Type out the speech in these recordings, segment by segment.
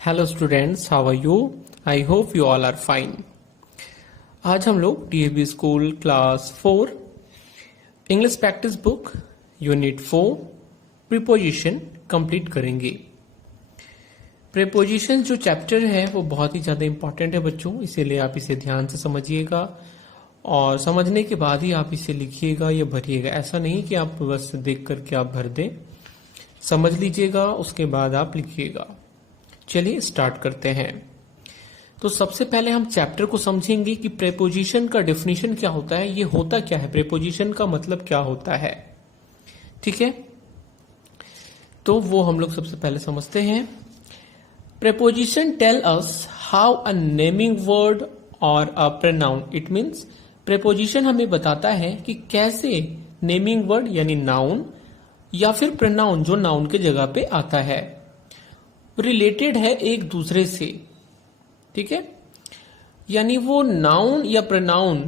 Hello students, how are you? I hope you all are fine. आज हम लोग DAV school class 4 English practice book unit 4 preposition complete करेंगे। Preposition जो chapter है वो बहुत ही ज़्यादा इंपॉर्टेंट है बच्चों, इसीलिए आप इसे ध्यान से समझिएगा और समझने के बाद ही आप इसे लिखिएगा या भरिएगा। ऐसा नहीं कि आप बस देख करके आप भर दें, समझ लीजिएगा उसके बाद आप लिखिएगा। चलिए स्टार्ट करते हैं। तो सबसे पहले हम चैप्टर को समझेंगे कि प्रीपोजिशन का डेफिनेशन क्या होता है, ये होता क्या है, प्रीपोजिशन का मतलब क्या होता है। ठीक है, तो वो हम लोग सबसे पहले समझते हैं। Preposition tell us how a naming word और a pronoun, it means preposition हमें बताता है कि कैसे नेमिंग वर्ड यानी नाउन या फिर प्रोनाउन जो नाउन के जगह पे आता है रिलेटेड है एक दूसरे से। ठीक है, यानी वो नाउन या प्रोनाउन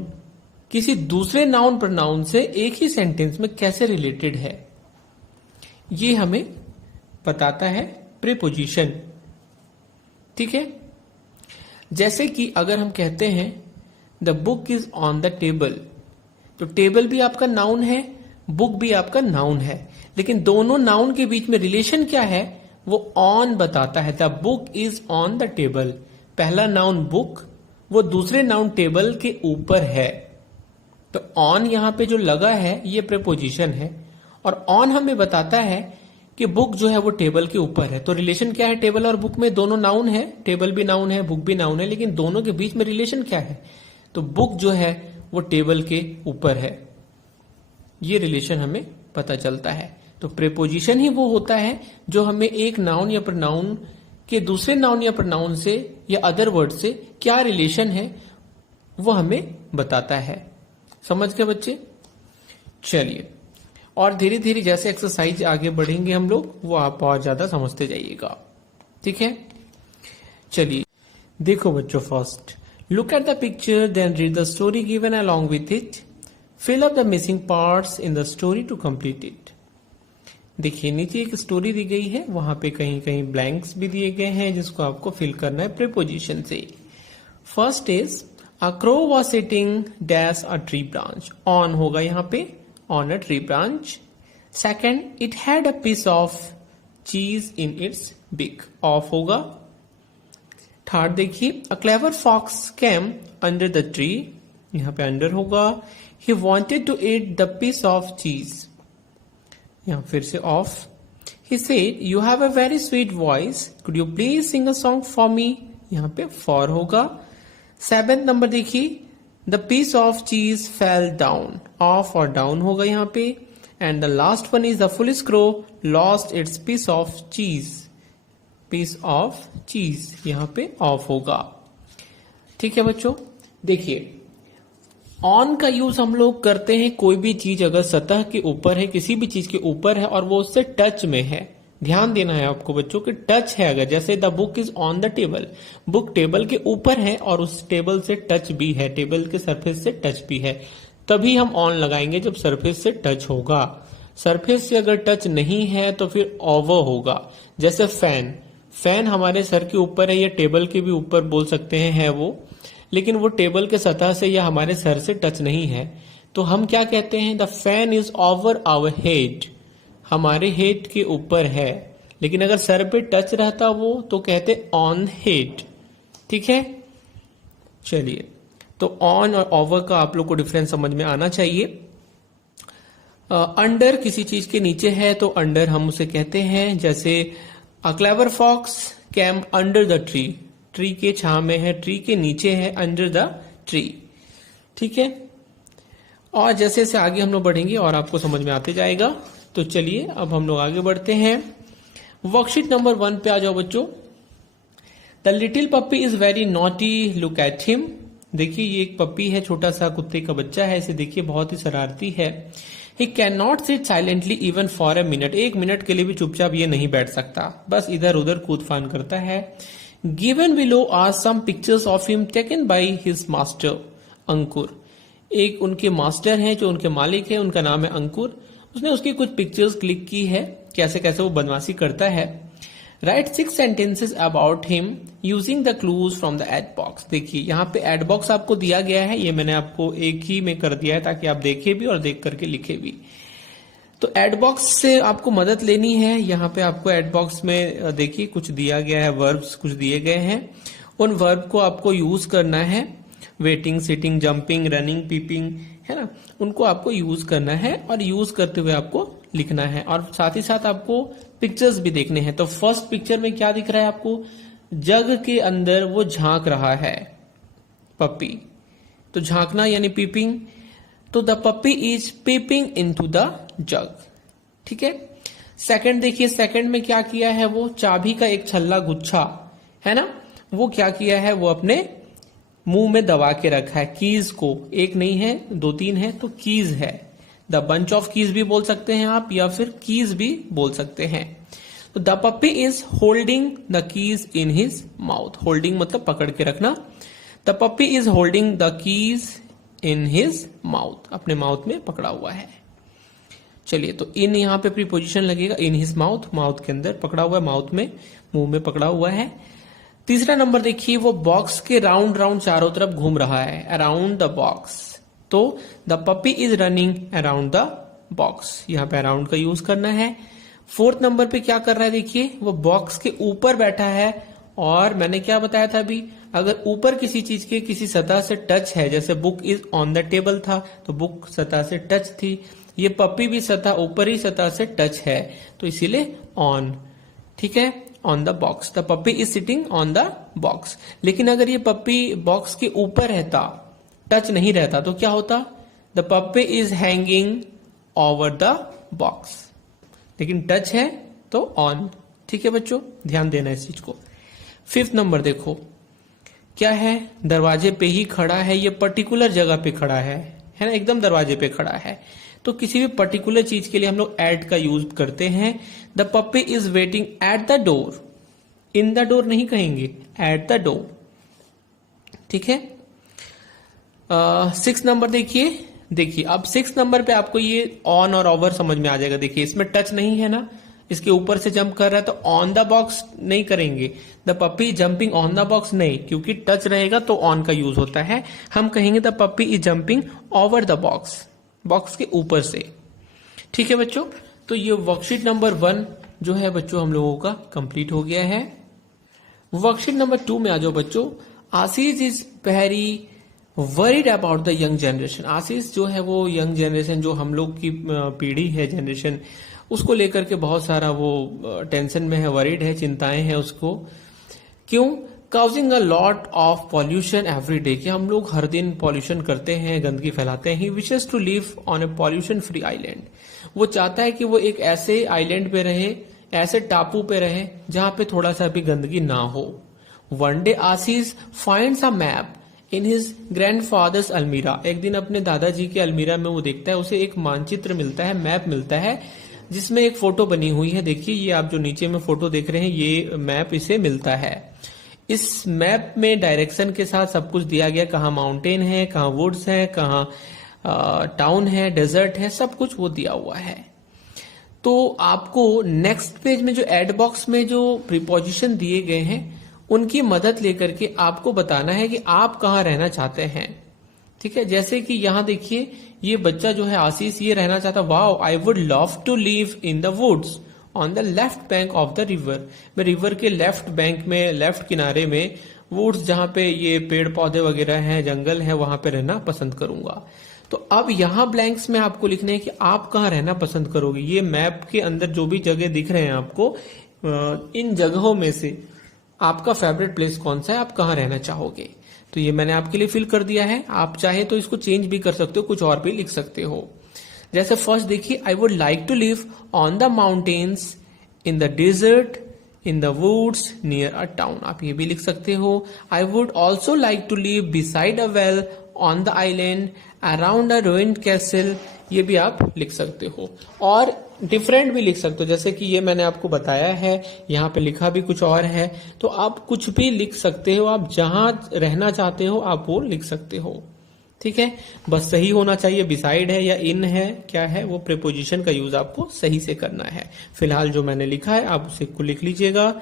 किसी दूसरे नाउन प्रोनाउन से एक ही सेंटेंस में कैसे रिलेटेड है, ये हमें बताता है प्रीपोजिशन। ठीक है, जैसे कि अगर हम कहते हैं the book is on the table, तो टेबल भी आपका नाउन है, बुक भी आपका नाउन है, लेकिन दोनों नाउन के बीच में रिलेशन क्या है वो ऑन बताता है। The book is on the table, पहला नाउन बुक, वो दूसरे नाउन टेबल के ऊपर है, तो ऑन यहां पे जो लगा है ये प्रीपोजिशन है। और ऑन हमें बताता है कि बुक जो है वो टेबल के ऊपर है। तो रिलेशन क्या है टेबल और बुक में, दोनों नाउन है, टेबल भी नाउन है, बुक भी नाउन है, लेकिन दोनों के बीच में रिलेशन क्या है, तो बुक जो है वो टेबल के ऊपर है, ये रिलेशन हमें पता चलता है। तो प्रीपोजिशन ही वो होता है जो हमें एक नाउन या प्रोनाउन के दूसरे नाउन या प्रोनाउन से या अदर वर्ड से क्या रिलेशन है वो हमें बताता है। समझ गए बच्चे? चलिए, और धीरे धीरे जैसे एक्सरसाइज आगे बढ़ेंगे हम लोग, वो आप और ज्यादा समझते जाइएगा। ठीक है, चलिए देखो बच्चों, first look at the picture, then read the story given along with it, fill up the missing parts in the story to complete it. देखिए नीचे एक स्टोरी दी गई है, वहां पे कहीं कहीं ब्लैंक्स भी दिए गए हैं जिसको आपको फिल करना है प्रीपोजिशन से। First is a crow was sitting dash a tree branch, on होगा यहाँ पे, on a tree branch. Second, it had a piece of cheese in its beak, of होगा। थर्ड देखिए, a clever fox came under the tree, यहाँ पे under होगा। He wanted to eat the piece of cheese, यहाँ फिर से of. He said, "You have a very sweet voice. Could you please sing a song for me?" यहाँ पे for होगा। 7th number देखिए, the piece of cheese fell down, off और down होगा यहाँ पे। And the last one is the foolish crow lost its piece of cheese, piece of cheese यहाँ पे off होगा। ठीक है बच्चों, देखिए ऑन का यूज हम लोग करते हैं कोई भी चीज अगर सतह के ऊपर है, किसी भी चीज के ऊपर है और वो उससे टच में है। ध्यान देना है आपको बच्चों कि टच है, अगर जैसे the book is on the table, book table के ऊपर है और उस टेबल से टच भी है, टेबल के सरफेस से टच भी है, तभी हम ऑन लगाएंगे जब सरफेस से टच होगा। सरफेस से अगर टच नहीं है तो फिर ओवर होगा। जैसे फैन, फैन हमारे सर के ऊपर है या टेबल के भी ऊपर बोल सकते हैं है वो, लेकिन वो टेबल के सतह से या हमारे सर से टच नहीं है, तो हम क्या कहते हैं, the fan is over our head, हमारे हेड के ऊपर है। लेकिन अगर सर पे टच रहता वो तो कहते ऑन हेड। ठीक है, चलिए, तो ऑन और ओवर का आप लोग को डिफरेंस समझ में आना चाहिए। अंडर किसी चीज के नीचे है तो अंडर हम उसे कहते हैं, जैसे a clever fox came under the tree, tree के छांव में है, ट्री के नीचे है, अंडर द ट्री। ठीक है, और जैसे जैसे आगे हम लोग बढ़ेंगे और आपको समझ में आते जाएगा। तो चलिए अब हम लोग आगे बढ़ते हैं। वर्कशीट नंबर 1 पे आ जाओ बच्चों। The little puppy is very naughty, look at him. देखिए ये एक पप्पी है, छोटा सा कुत्ते का बच्चा है, इसे देखिए बहुत ही शरारती है। He can not sit silently even for a minute, 1 minute के लिए भी चुपचाप ये नहीं बैठ सकता, बस इधर उधर कूद फान करता है। Given below are some pictures of him taken by his master, अंकुर। एक उनके मास्टर हैं जो उनके मालिक है, उनका नाम है अंकुर। उसने उसकी कुछ पिक्चर्स क्लिक की है, कैसे कैसे वो बदमाशी करता है। Right 6 sentences about him using the clues from the aid box. देखिए यहाँ पे एड बॉक्स आपको दिया गया है, ये मैंने आपको एक ही में कर दिया है ताकि आप देखें भी और देख करके लिखे भी। तो एड बॉक्स से आपको मदद लेनी है। यहाँ पे आपको एड बॉक्स में देखिए कुछ दिया गया है, वर्ब्स कुछ दिए गए हैं, उन वर्ब को आपको यूज करना है। Waiting, sitting, jumping, running, peeping, है ना, उनको आपको यूज करना है और यूज करते हुए आपको लिखना है। और साथ ही साथ आपको पिक्चर्स भी देखने हैं। तो फर्स्ट पिक्चर में क्या दिख रहा है आपको, जग के अंदर वो झांक रहा है, पप्पी। तो झांकना यानी पीपिंग। तो the puppy is peeping into the jug, ठीक है। सेकंड देखिए, सेकंड में क्या किया है, वो चाबी का एक छल्ला गुच्छा है ना, वो क्या किया है, वो अपने मुंह में दबा के रखा है। कीज को, एक नहीं है 2-3 है, तो कीज है। द बंच ऑफ कीज भी बोल सकते हैं आप, या फिर कीज भी बोल सकते हैं। तो the puppy is holding the keys in his mouth. Holding मतलब पकड़ के रखना। The puppy is holding the keys in his mouth, अपने माउथ में पकड़ा हुआ है। चलिए, तो इन यहाँ पे प्रीपोजिशन लगेगा, इन हिज माउथ, माउथ के अंदर पकड़ा हुआ है, माउथ में, मुंह में पकड़ा हुआ है। तीसरा नंबर देखिए, वो बॉक्स के राउंड राउंड चारों तरफ घूम रहा है, अराउंड द बॉक्स। तो the puppy is running around the box, यहाँ पे अराउंड का यूज करना है। फोर्थ नंबर पे क्या कर रहा है, देखिए वो बॉक्स के ऊपर बैठा है। और मैंने क्या बताया था अभी, अगर ऊपर किसी चीज के किसी सतह से टच है, जैसे book is on the table था तो बुक सतह से टच थी, ये पप्पी भी सतह, ऊपरी सतह से टच है, तो इसीलिए ऑन, ठीक है, on the box. The puppy is sitting on the box. लेकिन अगर ये पप्पी बॉक्स के ऊपर रहता, टच नहीं रहता, तो क्या होता, the puppy is hanging over the box. लेकिन टच है तो ऑन, ठीक है बच्चों, ध्यान देना इस चीज को। फिफ्थ नंबर देखो क्या है, दरवाजे पे ही खड़ा है, ये पर्टिकुलर जगह पे खड़ा है ना, एकदम दरवाजे पे खड़ा है। तो किसी भी पर्टिकुलर चीज के लिए हम लोग एट का यूज करते हैं। The puppy is waiting at the door, in the door नहीं कहेंगे, एट द डोर, ठीक है। 6 नंबर देखिए अब 6 नंबर पे आपको ये ऑन और ओवर समझ में आ जाएगा। देखिए इसमें टच नहीं है ना, इसके ऊपर से जंप कर रहा है, तो ऑन द बॉक्स नहीं करेंगे। The puppy jumping on the box नहीं, क्योंकि टच रहेगा तो ऑन का यूज होता है। हम कहेंगे the puppy is jumping over the box, box के ऊपर से, ठीक है बच्चों। तो ये वर्कशीट नंबर 1 जो है बच्चों हम लोगों का कंप्लीट हो गया है। वर्कशीट नंबर 2 में आ जाओ बच्चों। Ashish is very worried about the young generation. Ashish जो है वो यंग जनरेशन, जो हम लोग की पीढ़ी है, जनरेशन, उसको लेकर के बहुत सारा वो टेंशन में है, वरीड है, चिंताएं हैं उसको। क्यों? Causing a lot of pollution every day, कि हम लोग हर दिन पॉल्यूशन करते हैं, गंदगी फैलाते हैं। He wishes to live on a pollution free island. वो चाहता है कि वो एक ऐसे आइलैंड पे रहे, ऐसे टापू पे रहे जहां पे थोड़ा सा भी गंदगी ना हो। One day Ashish finds a map in his grandfathers अलमीरा। एक दिन अपने दादाजी के अलमीरा में वो देखता है, उसे एक मानचित्र मिलता है, मैप मिलता है, जिसमें एक फोटो बनी हुई है। देखिए ये आप जो नीचे में फोटो देख रहे हैं, ये मैप इसे मिलता है। इस मैप में डायरेक्शन के साथ सब कुछ दिया गया, कहाँ माउंटेन है, कहाँ वुड्स है, कहाँ टाउन है, डेजर्ट है, सब कुछ वो दिया हुआ है। तो आपको नेक्स्ट पेज में जो एड बॉक्स में जो प्रीपोजिशन दिए गए हैं, उनकी मदद लेकर के आपको बताना है कि आप कहाँ रहना चाहते हैं, ठीक है। जैसे कि यहाँ देखिए ये बच्चा जो है आशीष, ये रहना चाहता, wow I would love to live in the woods on the left bank of the river. मैं रिवर के लेफ्ट बैंक में, लेफ्ट किनारे में, वुड्स जहां पे ये पेड़ पौधे वगैरह हैं, जंगल है, वहां पे रहना पसंद करूंगा। तो अब यहाँ ब्लैंक्स में आपको लिखना है कि आप कहाँ रहना पसंद करोगे। ये मैप के अंदर जो भी जगह दिख रहे हैं आपको, इन जगहों में से आपका फेवरेट प्लेस कौन सा है, आप कहाँ रहना चाहोगे। तो ये मैंने आपके लिए फिल कर दिया है। आप चाहे तो इसको चेंज भी कर सकते हो, कुछ और भी लिख सकते हो। जैसे फर्स्ट देखिए, I would like to live on the mountains, in the desert, in the woods, near a town. आप ये भी लिख सकते हो। I would also like to live beside a well on the island, around a ruined castle, ये भी आप लिख सकते हो। और डिफरेंट भी लिख सकते हो, जैसे कि ये मैंने आपको बताया है, यहाँ पे लिखा भी कुछ और है, तो आप कुछ भी लिख सकते हो। आप जहां रहना चाहते हो आप वो लिख सकते हो, ठीक है, बस सही होना चाहिए, बिसाइड है या इन है, क्या है वो प्रीपोजिशन का यूज आपको सही से करना है। फिलहाल जो मैंने लिखा है आप उसे को लिख लीजिएगा।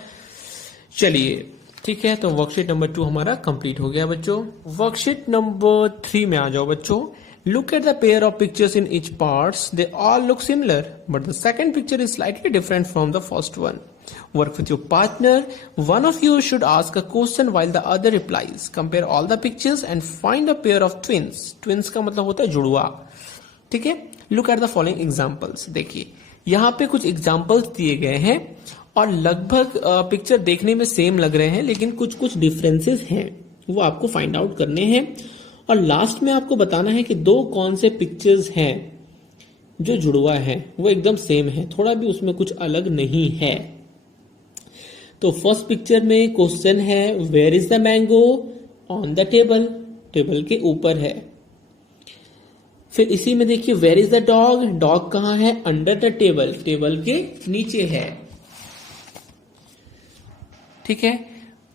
चलिए ठीक है, तो वर्कशीट नंबर 2 हमारा कंप्लीट हो गया बच्चों। वर्कशीट नंबर 3 में आ जाओ बच्चों। Look at the pair of pictures in each parts. They all look similar, but the second picture is slightly different from the first one. Work with your partner. One of you should ask a question while the other replies. Compare all the pictures and find a pair of twins. Twins का मतलब होता है जुड़वा। ठीक है, Look at the following examples. देखिए यहाँ पे कुछ एग्जाम्पल्स दिए गए हैं और लगभग पिक्चर देखने में सेम लग रहे हैं, लेकिन कुछ कुछ डिफरेंसेस हैं, वो आपको फाइंड आउट करने हैं। और लास्ट में आपको बताना है कि दो कौन से पिक्चर्स हैं जो जुड़वा है, वो एकदम सेम है, थोड़ा भी उसमें कुछ अलग नहीं है। तो फर्स्ट पिक्चर में क्वेश्चन है where is the mango? On the table, table के ऊपर है। फिर इसी में देखिए where is the dog? Dog कहाँ है? अंडर द टेबल, टेबल के नीचे है। ठीक है,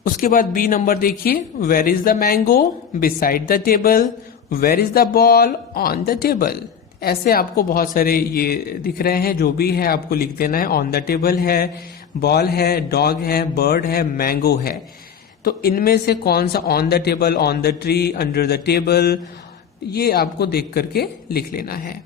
उसके बाद बी नंबर देखिए where is the mango? Beside the table. Where is the ball? On the table. ऐसे आपको बहुत सारे ये दिख रहे हैं, जो भी है आपको लिख देना है। ऑन द टेबल है, बॉल है, डॉग है, बर्ड है, मैंगो है। तो इनमें से कौन सा on the table, on the tree, under the table, ये आपको देख करके लिख लेना है।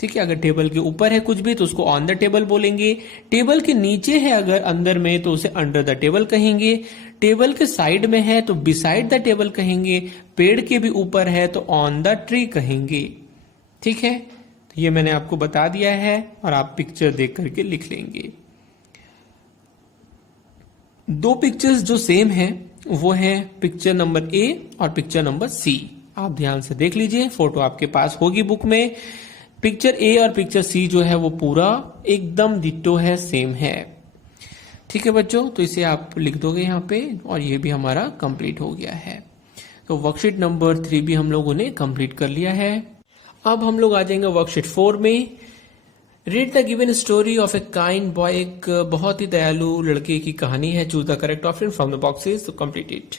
ठीक है, अगर टेबल के ऊपर है कुछ भी तो उसको ऑन द टेबल बोलेंगे। टेबल के नीचे है अगर अंदर में तो उसे अंडर द टेबल कहेंगे। टेबल के साइड में है तो बिसाइड द टेबल कहेंगे। पेड़ के भी ऊपर है तो ऑन द ट्री कहेंगे। ठीक है, तो ये मैंने आपको बता दिया है और आप पिक्चर देख करके लिख लेंगे। दो पिक्चर्स जो सेम है वो है पिक्चर नंबर ए और पिक्चर नंबर सी। आप ध्यान से देख लीजिए, फोटो आपके पास होगी बुक में। पिक्चर ए और पिक्चर सी जो है वो पूरा एकदम डिट्टो है, सेम है। ठीक है बच्चों, तो इसे आप लिख दोगे यहाँ पे और ये भी हमारा कंप्लीट हो गया है। तो वर्कशीट नंबर 3 भी हम लोगों ने कंप्लीट कर लिया है। अब हम लोग आ जाएंगे वर्कशीट 4 में। Read the given story of a kind boy. एक बहुत ही दयालु लड़के की कहानी है। Choose the correct option from the boxes to complete it.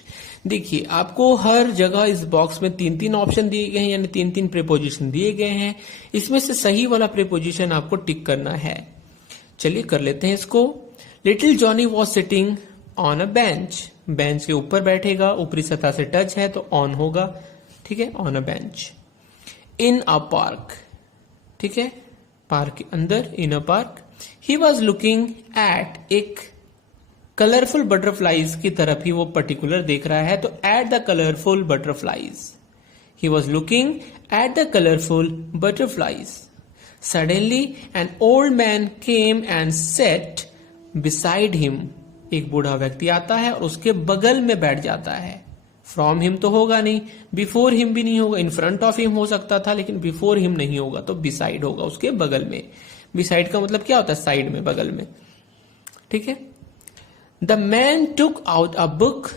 देखिए आपको हर जगह इस बॉक्स में 3-3 ऑप्शन दिए गए हैं, यानी 3-3 प्रीपोजिशन दिए गए हैं। इसमें से सही वाला प्रीपोजिशन आपको टिक करना है। चलिए कर लेते हैं इसको। Little Johnny was sitting on a bench. Bench के ऊपर बैठेगा, ऊपरी सतह से टच है तो ऑन होगा। ठीक है, on a bench. In a park, ठीक है, पार्क के अंदर, in a park. He was looking at, एक कलरफुल बटरफ्लाइज की तरफ ही वो पर्टिकुलर देख रहा है, तो at the colourful butterflies. He was looking at the colourful butterflies. Suddenly an old man came and sat beside him. एक बूढ़ा व्यक्ति आता है और उसके बगल में बैठ जाता है। फ्रॉम हिम तो होगा नहीं, बिफोर हिम भी नहीं होगा, इन फ्रंट ऑफ हिम हो सकता था लेकिन बिफोर हिम नहीं होगा, तो बिसाइड होगा, उसके बगल में। बिसाइड का मतलब क्या होता है? साइड में, बगल में। ठीक है। The man took out a book.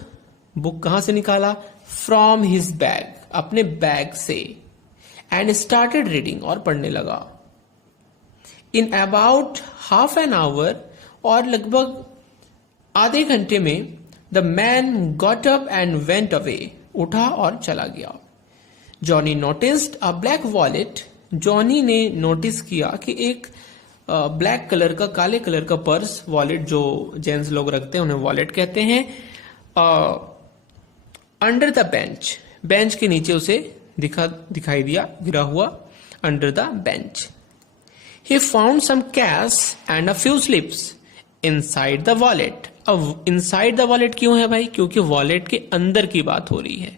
Book कहां से निकाला? फ्रॉम हिज बैग, अपने बैग से। एंड स्टार्टेड रीडिंग, और पढ़ने लगा। In about half an hour, और लगभग आधे घंटे में, the man got up and went away, उठा और चला गया। जॉनी नोटिस्ड अ ब्लैक वॉलेट। जॉनी ने नोटिस किया कि एक ब्लैक कलर का, काले कलर का पर्स, वॉलेट जो जेंट्स लोग रखते हैं उन्हें वॉलेट कहते हैं, अंडर द बेंच, बेंच के नीचे उसे दिखाई दिया गिरा हुआ, under the bench. He found some cash and a few slips inside the wallet. अब इनसाइड द वॉलेट क्यों है भाई? क्योंकि वॉलेट के अंदर की बात हो रही है,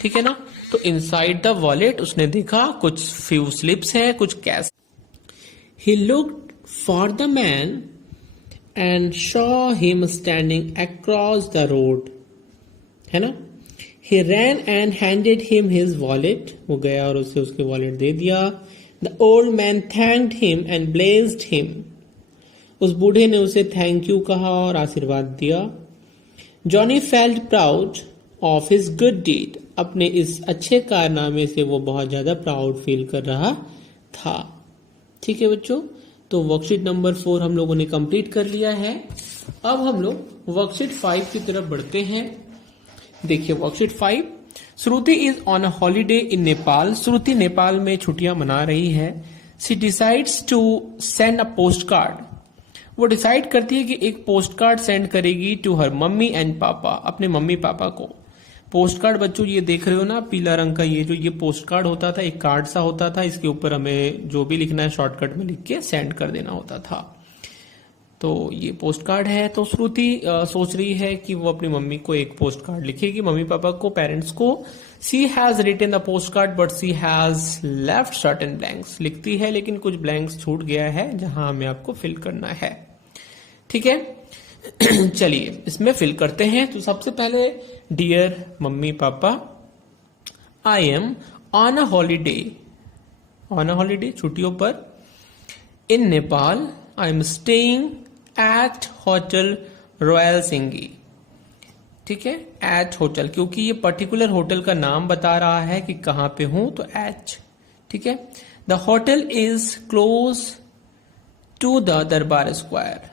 ठीक है ना। तो इनसाइड द वॉलेट उसने देखा कुछ फ्यू स्लिप्स है, कुछ cash. He looked for the man and saw him standing across the road, है ना। He ran and handed him his wallet. वो गया और उसे उसके वॉलेट दे दिया। The old man thanked him and blessed him. उस बूढ़े ने उसे थैंक यू कहा और आशीर्वाद दिया। Johnny felt proud of his good deed. अपने इस अच्छे कारनामे से वो बहुत ज्यादा प्राउड फील कर रहा था। ठीक है बच्चों, तो वर्कशीट नंबर 4 हम लोगों ने कंप्लीट कर लिया है। अब हम लोग वर्कशीट 5 की तरफ बढ़ते हैं। देखिए worksheet 5, Shruti is on a holiday in Nepal. Shruti Nepal में छुट्टियां मना रही है। She decides to send a post card. वो डिसाइड करती है कि एक पोस्ट कार्ड सेंड करेगी to her mummy and papa, अपने मम्मी पापा को। पोस्ट कार्ड बच्चों ये देख रहे हो ना, पीला रंग का ये पोस्ट कार्ड होता था, एक कार्ड सा होता था, इसके ऊपर हमें जो भी लिखना है शॉर्टकट में लिख के सेंड कर देना होता था। तो ये पोस्ट कार्ड है। तो श्रुति सोच रही है कि वो अपनी मम्मी को एक पोस्ट कार्ड लिखेगी, मम्मी पापा को, पेरेंट्स को। She has written the post card but she has left certain blanks. लिखती है लेकिन कुछ ब्लैंक्स छूट गया है जहां हमें आपको फिल करना है। ठीक है, चलिए इसमें फिल करते हैं। तो सबसे पहले dear mummy papa, I am on a holiday, on a holiday छुट्टियों पर, in Nepal, I am staying at hotel royal Singhi. ठीक है, एट होटल, क्योंकि ये पर्टिकुलर होटल का नाम बता रहा है कि कहां पे हूं, तो एट। ठीक है, the hotel is close to the Durbar Square.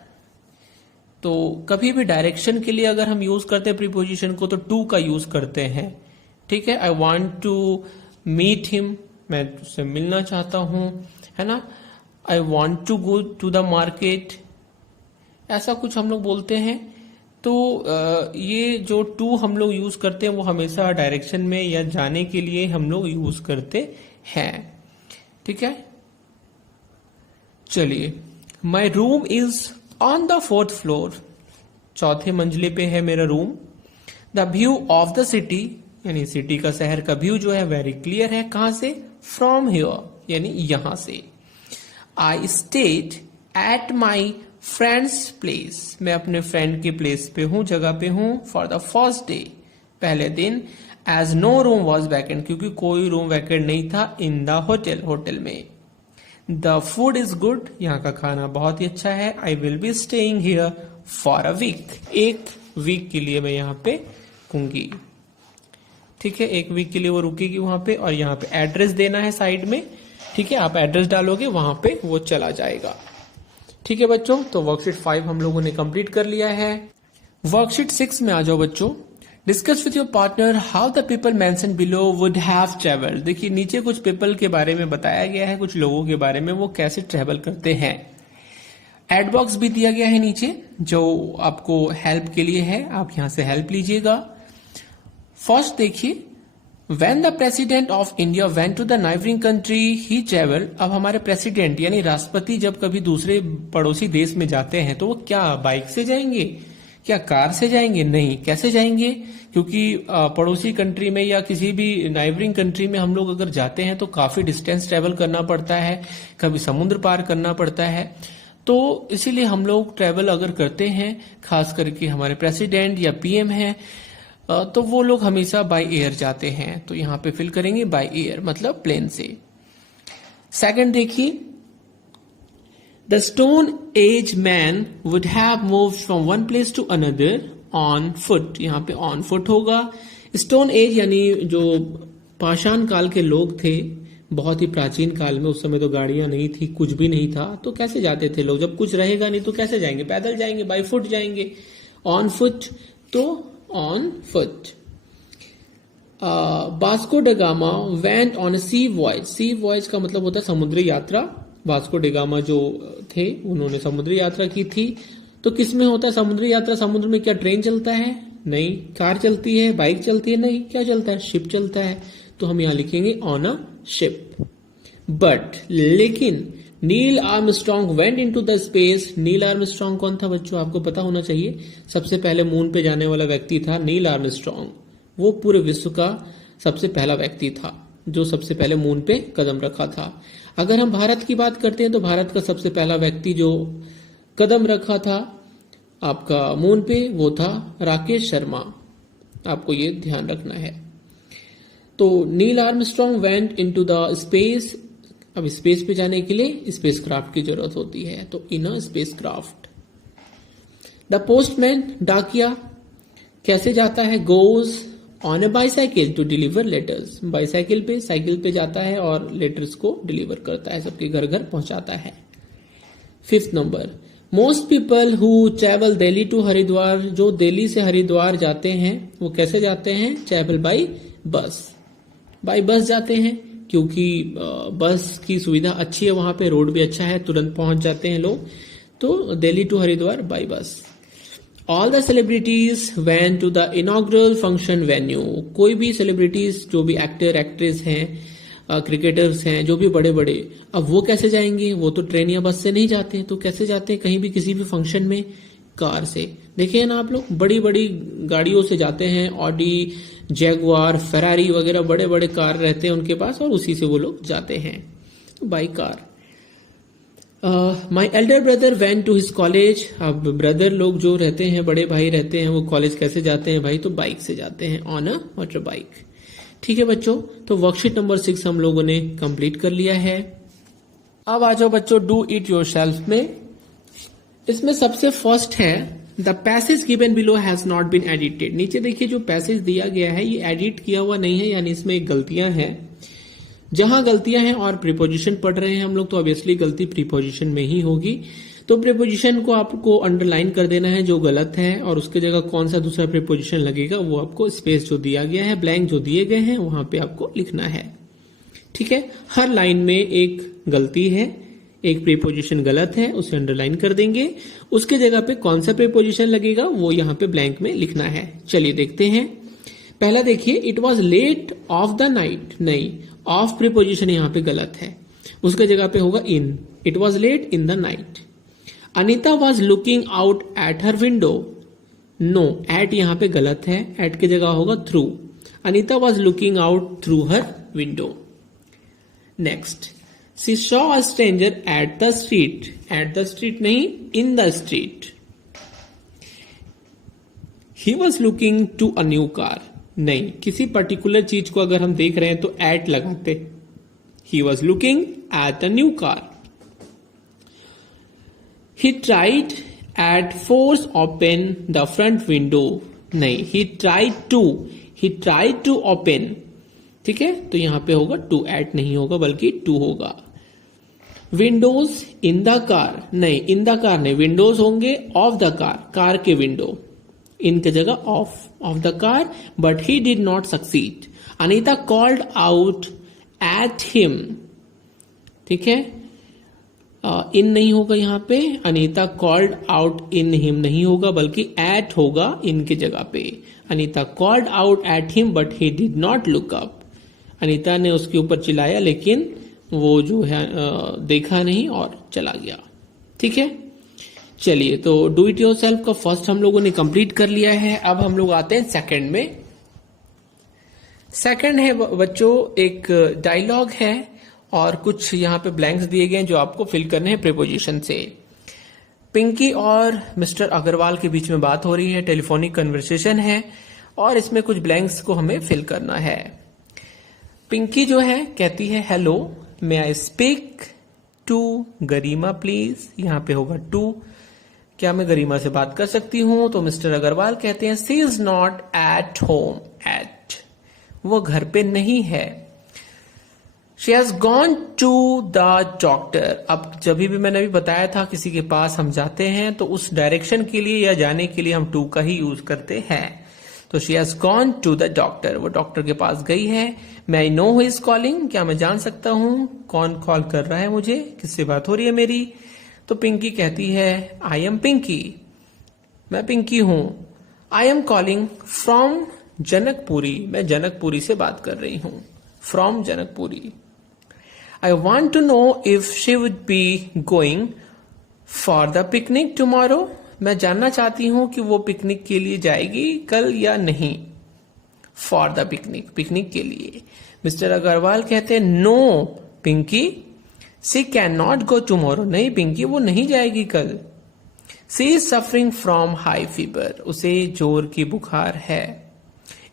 तो कभी भी डायरेक्शन के लिए अगर हम यूज करते हैं प्रीपोजिशन को तो टू का यूज करते हैं। ठीक है, I want to meet him, मैं उससे मिलना चाहता हूं, है ना। I want to go to the market, ऐसा कुछ हम लोग बोलते हैं। तो ये जो टू हम लोग यूज करते हैं वो हमेशा डायरेक्शन में या जाने के लिए हम लोग यूज करते हैं। ठीक है, चलिए, my room is on the 4th floor, चौथे मंजिले पे है मेरा room. The view of the city, यानी सिटी का, शहर का व्यू जो है वेरी क्लियर है। कहां से? फ्रॉम हियर, यानी यहां से। I stayed at my friends place, मैं अपने फ्रेंड के प्लेस पे हूं, जगह पे हूं। फॉर द फर्स्ट डे, पहले दिन। As no room was vacant, क्योंकि कोई रूम वैकेंट नहीं था। इन द होटल, होटल में। द फूड इज गुड, यहाँ का खाना बहुत ही अच्छा है। I will be staying here for a week, एक वीक के लिए मैं यहाँ पे रहूंगी। ठीक है, एक वीक के लिए वो रुकेगी वहां पे। और यहाँ पे एड्रेस देना है साइड में। ठीक है, आप एड्रेस डालोगे वहां पे वो चला जाएगा। ठीक है बच्चों, तो वर्कशीट 5 हम लोगों ने कंप्लीट कर लिया है। वर्कशीट 6 में आ जाओ बच्चों। Discuss with your partner how the people mention below would have travelled. देखिए नीचे कुछ पीपल के बारे में बताया गया है, कुछ लोगों के बारे में, वो कैसे ट्रेवल करते हैं। एड बॉक्स भी दिया गया है नीचे जो आपको हेल्प के लिए है, आप यहां से हेल्प लीजिएगा। फर्स्ट देखिए, When the president of India went to the neighboring country, he traveled। अब हमारे प्रेसिडेंट यानी राष्ट्रपति जब कभी दूसरे पड़ोसी देश में जाते हैं तो वो क्या बाइक से जाएंगे, क्या कार से जाएंगे? नहीं, कैसे जाएंगे? क्योंकि पड़ोसी कंट्री में या किसी भी नाइबरिंग कंट्री में हम लोग अगर जाते हैं तो काफी डिस्टेंस ट्रेवल करना पड़ता है, कभी समुद्र पार करना पड़ता है। तो इसीलिए हम लोग ट्रेवल अगर करते हैं, खास करके हमारे प्रेसिडेंट या पीएम है, तो वो लोग हमेशा बाय एयर जाते हैं। तो यहां पे फिल करेंगे बाय एयर, मतलब प्लेन से। सेकंड देखिए, the stone age man would have moved from one place to another on foot. यहां पे ऑन फुट होगा। स्टोन एज यानी जो पाषाण काल के लोग थे, बहुत ही प्राचीन काल में, उस समय तो गाड़ियां नहीं थी, कुछ भी नहीं था, तो कैसे जाते थे लोग? जब कुछ रहेगा नहीं तो कैसे जाएंगे? पैदल जाएंगे, बाय फुट जाएंगे। ऑन फुट, तो on foot. Vasco da Gama went on sea voyage. Sea voyage का मतलब होता है समुद्री यात्रा। वास्को ड गामा जो थे उन्होंने समुद्री यात्रा की थी। तो किस में होता है समुद्री यात्रा? समुद्र में क्या ट्रेन चलता है? नहीं। कार चलती है? बाइक चलती है? नहीं। क्या चलता है? शिप चलता है। तो हम यहां लिखेंगे ऑन अ शिप। बट, लेकिन, Neil Armstrong went into the space. Neil Armstrong कौन था बच्चों? आपको पता होना चाहिए। सबसे पहले मून पे जाने वाला व्यक्ति था नील आर्मस्ट्रॉन्ग। वो पूरे विश्व का सबसे पहला व्यक्ति था जो सबसे पहले मून पे कदम रखा था। अगर हम भारत की बात करते हैं तो भारत का सबसे पहला व्यक्ति जो कदम रखा था आपका मून पे, वो था राकेश शर्मा। आपको ये ध्यान रखना है। तो Neil Armstrong went into the space. अब स्पेस पे जाने के लिए स्पेस क्राफ्ट की जरूरत होती है, तो in a space craft. The postman, डाकिया, कैसे जाता है? Goes on a bicycle to deliver letters. Bicycle पे, साइकिल पे जाता है और लेटर्स को डिलीवर करता है, सबके घर घर पहुंचाता है। 5th number, most people who travel Delhi to Haridwar. जो दिल्ली से हरिद्वार जाते हैं वो कैसे जाते हैं? Travel by bus, by bus जाते हैं क्योंकि बस की सुविधा अच्छी है, वहां पे रोड भी अच्छा है, तुरंत पहुंच जाते हैं लोग। तो Delhi to Haridwar by bus. All the celebrities went to the inaugural function venue. कोई भी सेलिब्रिटीज, जो भी एक्टर एक्ट्रेस हैं, क्रिकेटर्स हैं, जो भी बड़े बड़े, अब वो कैसे जाएंगे? वो तो ट्रेन या बस से नहीं जाते, तो कैसे जाते हैं कहीं भी किसी भी फंक्शन में? कार से। देखिए ना आप लोग, बड़ी बड़ी गाड़ियों से जाते हैं, ऑडी, जैगुआर, फेरारी वगैरह बड़े बड़े कार रहते हैं उनके पास, और उसी से वो लोग जाते हैं by car. My elder brother went to his college. अब ब्रदर लोग जो रहते हैं, बड़े भाई रहते हैं, वो कॉलेज कैसे जाते हैं भाई? तो बाइक से जाते हैं, ऑन अ मोटर बाइक। ठीक है बच्चों, तो वर्कशीट नंबर 6 हम लोगों ने कंप्लीट कर लिया है। अब आ जाओ बच्चों डू इट योरसेल्फ में। इसमें सबसे फर्स्ट है the passage given below has not been edited. नीचे देखिए जो पैसेज दिया गया है ये एडिट किया हुआ नहीं है, यानी इसमें गलतियां हैं। जहां गलतियां हैं और प्रीपोजिशन पढ़ रहे हैं हम लोग, तो ऑब्वियसली गलती प्रीपोजिशन में ही होगी। तो प्रीपोजिशन को आपको अंडरलाइन कर देना है जो गलत है, और उसके जगह कौन सा दूसरा प्रीपोजिशन लगेगा वो आपको स्पेस जो दिया गया है, ब्लैंक जो दिए गए हैं, वहां पे आपको लिखना है। ठीक है, हर लाइन में एक गलती है, एक प्रीपोजिशन गलत है, उसे अंडरलाइन कर देंगे। उसके जगह पे कौन सा प्रीपोजिशन लगेगा वो यहाँ पे ब्लैंक में लिखना है। चलिए देखते हैं। पहला देखिए, it was late of the night. नहीं, ऑफ प्रीपोजिशन यहाँ पे गलत है, उसके जगह पे होगा in. It was late in the night. Anita was looking out at her window. No, at यहाँ पे गलत है, एट की जगह होगा through. Anita was looking out through her window. Next, she saw a stranger at the street. At the street नहीं, in the street. He was looking to a new car. नहीं, किसी पर्टिकुलर चीज को अगर हम देख रहे हैं तो एट लगाते। He was looking at a new car. He tried at force open the front window. नहीं, ही ट्राइड टू ओपन। ठीक है, तो यहां पे होगा टू, एट नहीं होगा बल्कि टू होगा। Windows in the car. नहीं, इन द कार नहीं, विंडोज होंगे ऑफ द कार, कार के विंडो। इनके जगह of the car, but he did not succeed. Anita called out at him. ठीक है, इन नहीं होगा यहां पे, Anita called out in him नहीं होगा बल्कि एट होगा इनकी जगह पे। Anita called out at him but he did not look up. Anita ने उसके ऊपर चिल्लाया लेकिन वो जो है देखा नहीं और चला गया। ठीक है, चलिए तो डू इट योरसेल्फ का फर्स्ट हम लोगों ने कंप्लीट कर लिया है। अब हम लोग आते हैं सेकंड में। सेकंड है बच्चों एक डायलॉग है और कुछ यहाँ पे ब्लैंक्स दिए गए हैं जो आपको फिल करने हैं प्रीपोजिशन से। पिंकी और मिस्टर अग्रवाल के बीच में बात हो रही है, टेलीफोनिक कन्वर्सेशन है और इसमें कुछ ब्लैंक्स को हमें फिल करना है। पिंकी जो है कहती है hello, may I speak to Garima please. यहाँ पे होगा टू, क्या मैं गरिमा से बात कर सकती हूं? तो मिस्टर अग्रवाल कहते हैं she is not at home. At, वो घर पे नहीं है। She has gone to the doctor. अब जब भी मैंने अभी बताया था किसी के पास हम जाते हैं तो उस डायरेक्शन के लिए या जाने के लिए हम टू का ही यूज करते हैं। तो she has gone to the doctor, वो डॉक्टर के पास गई है। मैं I know who is calling, क्या मैं जान सकता हूं कौन कॉल कर रहा है मुझे, किससे बात हो रही है मेरी? तो पिंकी कहती है आई एम पिंकी, मैं पिंकी हूं। I am calling from Janakpuri, मैं जनकपुरी से बात कर रही हूं, from Janakpuri. I want to know if she would be going for the picnic tomorrow, मैं जानना चाहती हूं कि वो पिकनिक के लिए जाएगी कल या नहीं। फॉर द पिकनिक, पिकनिक के लिए। मिस्टर अग्रवाल कहते हैं no Pinky, she can not go tomorrow, नहीं पिंकी वो नहीं जाएगी कल। She is suffering from high fever, उसे जोर की बुखार है।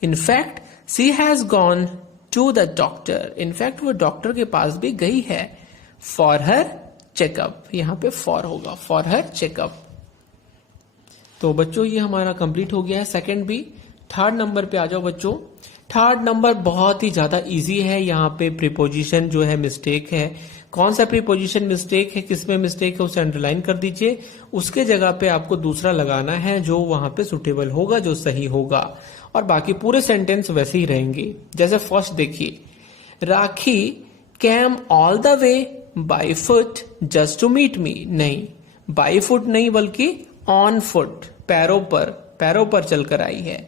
In fact she has gone to the doctor, in fact वो डॉक्टर के पास भी गई है। फॉर हर चेकअप, यहां पे फॉर होगा, फॉर हर चेकअप। तो बच्चों ये हमारा कंप्लीट हो गया है सेकंड भी। थर्ड नंबर पे आ जाओ बच्चों। थर्ड नंबर बहुत ही ज्यादा इजी है, यहाँ पे प्रीपोजिशन जो है मिस्टेक है। कौन सा प्रीपोजिशन मिस्टेक है, किसमें मिस्टेक है उसे अंडरलाइन कर दीजिए। उसके जगह पे आपको दूसरा लगाना है जो वहां पे सुटेबल होगा, जो सही होगा। और बाकी पूरे सेंटेंस वैसे ही रहेंगे। जैसे फर्स्ट देखिए, Rakhi came all the way by foot just to meet me. नहीं, बाय फुट नहीं बल्कि ऑन फुट, पैरों पर चलकर आई है।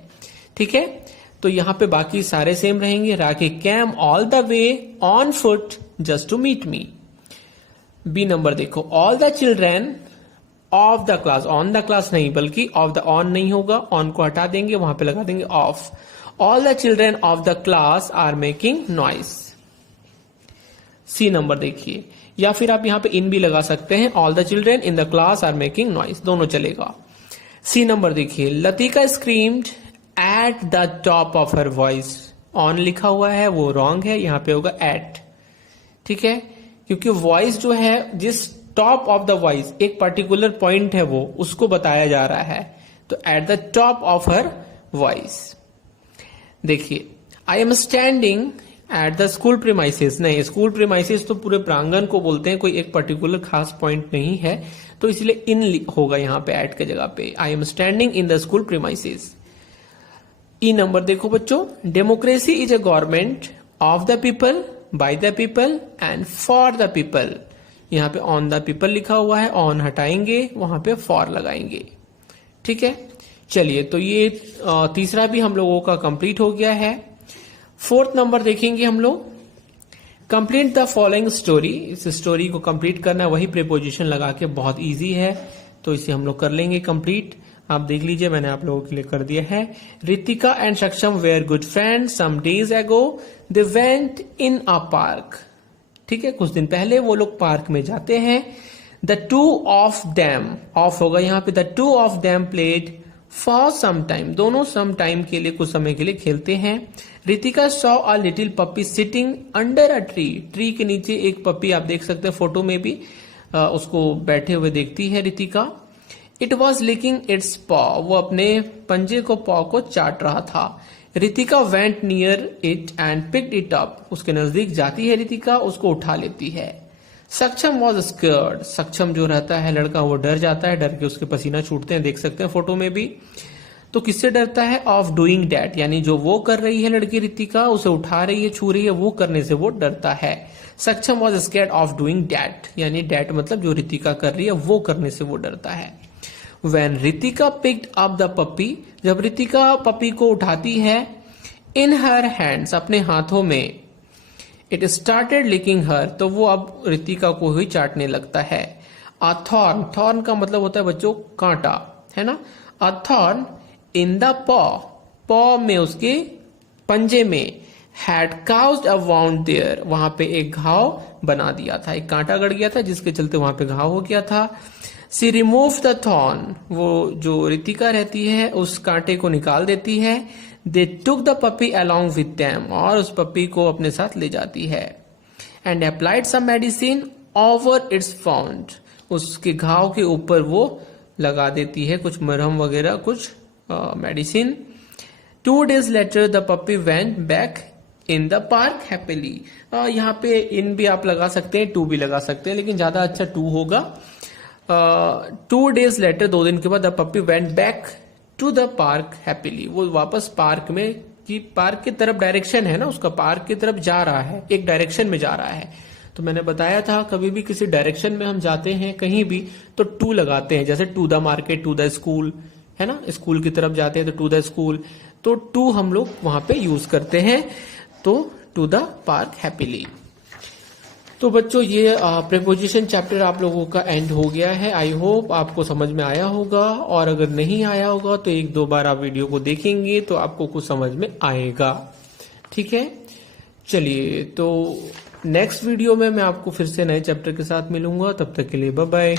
ठीक है, तो यहां पे बाकी सारे सेम रहेंगे। Rakhi came all the way on foot just to meet me. B number देखो, all the children of the class, on the class नहीं बल्कि ऑफ द, ऑन नहीं होगा, ऑन को हटा देंगे, वहां पे लगा देंगे of. All the children of the class are making noise. See number देखिए, या फिर आप यहां पे इन भी लगा सकते हैं, all the children in the class are making noise, दोनों चलेगा। सी नंबर देखिए, Latika screamed at the top of her voice. On लिखा हुआ है वो रॉन्ग है, यहां पे होगा एट। ठीक है, क्योंकि वॉइस जो है, जिस टॉप ऑफ द वॉइस, एक पर्टिकुलर पॉइंट है वो, उसको बताया जा रहा है, तो at the top of her voice. देखिए, I am standing at the school premises. नहीं, स्कूल प्रीमाइसेस तो पूरे प्रांगण को बोलते हैं, कोई एक पर्टिकुलर खास पॉइंट नहीं है, तो इसलिए इन होगा यहां पे एट के जगह पे। आई am standing in the school premises. E number देखो बच्चों, democracy is a government of the people, by the people and for the people. यहां पे ऑन द पीपल लिखा हुआ है, ऑन हटाएंगे, वहां पे फॉर लगाएंगे। ठीक है, चलिए, तो ये तीसरा भी हम लोगों का कंप्लीट हो गया है। फोर्थ नंबर देखेंगे हम लोग, कंप्लीट द फॉलोइंग स्टोरी। इस स्टोरी को कंप्लीट करना, वही प्रीपोजिशन लगा के, बहुत इजी है, तो इसे हम लोग कर लेंगे कंप्लीट। आप देख लीजिए, मैंने आप लोगों के लिए कर दिया है। Ritika and Saksham were good friends, some days ago they went in a park. ठीक है, कुछ दिन पहले वो लोग पार्क में जाते हैं। The two of them, of होगा यहाँ पे, the two of them played for some time, दोनों सम टाइम के लिए, कुछ समय के लिए खेलते हैं। Ritika saw a little puppy sitting under a tree, tree के नीचे एक पपी आप देख सकते हैं फोटो में भी, उसको बैठे हुए देखती है Ritika. It was licking its paw, वो अपने पंजे को, पॉ को चाट रहा था। Ritika went near it and picked it up, उसके नजदीक जाती है रितिका, उसको उठा लेती है। सक्षम वॉज स्कर्ड, सक्षम जो रहता है लड़का, वो डर जाता है, डर के उसके पसीना छूटते हैं, देख सकते हैं फोटो में भी। तो किससे डरता है? ऑफ डूइंग डैट, यानी जो वो कर रही है लड़की रितिका, उसे उठा रही है, छू रही है, वो करने से वो डरता है। सक्षम was scared of doing that, यानी डैट मतलब जो रितिका कर रही है वो करने से वो डरता है। When Ritika picked up the puppy, जब रितिका पपी को उठाती है, in her hands, अपने हाथों में, it started licking her, तो वो अब रितिका को ही चाटने लगता है। A thorn, thorn का मतलब होता है बच्चों कांटा, है ना। A thorn in the paw, paw में, उसके पंजे में, had caused a wound there, वहां पे एक घाव बना दिया था, एक कांटा गड़ गया था जिसके चलते वहां पे घाव हो गया था। सी रिमूव द थॉर्न, वो जो रितिका रहती है उस कांटे को निकाल देती है। They took the puppy along with them, और उस पपी को अपने साथ ले जाती है। And applied some medicine over its wound, उसके घाव के ऊपर वो लगा देती है कुछ मरहम वगैरह, कुछ medicine. 2 days later the puppy went back in the park happily, यहाँ पे इन भी आप लगा सकते हैं, 2 भी लगा सकते हैं, लेकिन ज्यादा अच्छा 2 होगा। 2 days later, 2 दिन के बाद, the puppy went back to the park happily, वो वापस पार्क में, कि पार्क की तरफ डायरेक्शन है ना उसका, पार्क की तरफ जा रहा है, एक डायरेक्शन में जा रहा है। तो मैंने बताया था कभी भी किसी डायरेक्शन में हम जाते हैं कहीं भी तो 2 लगाते हैं, जैसे to the market, to the school, है ना, स्कूल की तरफ जाते हैं तो टू द स्कूल, तो 2 हम लोग वहां पे यूज करते हैं, तो टू द पार्क हैप्पीली। तो बच्चों ये प्रीपोजिशन चैप्टर आप लोगों का एंड हो गया है। आई होप आपको समझ में आया होगा, और अगर नहीं आया होगा तो 1-2 बार आप वीडियो को देखेंगे तो आपको कुछ समझ में आएगा। ठीक है, चलिए, तो नेक्स्ट वीडियो में मैं आपको फिर से नए चैप्टर के साथ मिलूंगा, तब तक के लिए बाय बाय।